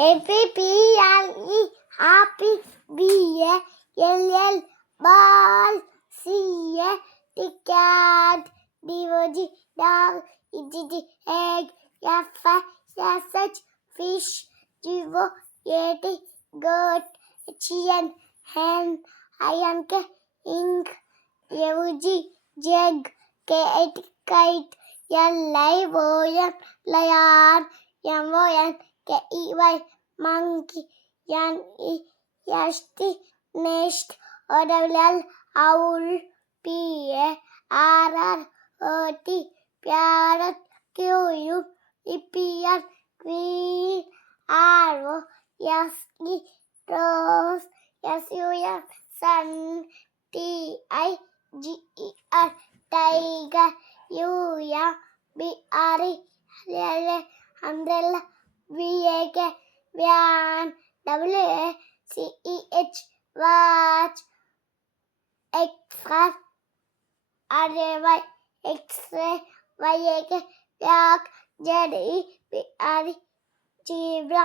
APPLE happy, BALL ball, CA cat, DOG dog, EGG egg, FISH fish, GOAT goat, HEN hen, INK ink, AUG jug, KAT kite, LION lion, MON KEY monkey, NEST nest, OWL owl, PARROT parrot, QUEEN queen, ROSE rose, SUN sun, TIGER tiger, UMBRELA umbrella, VAK van, WACH watch, X-ray X-ray, YAK yak, ZEBRA zebra,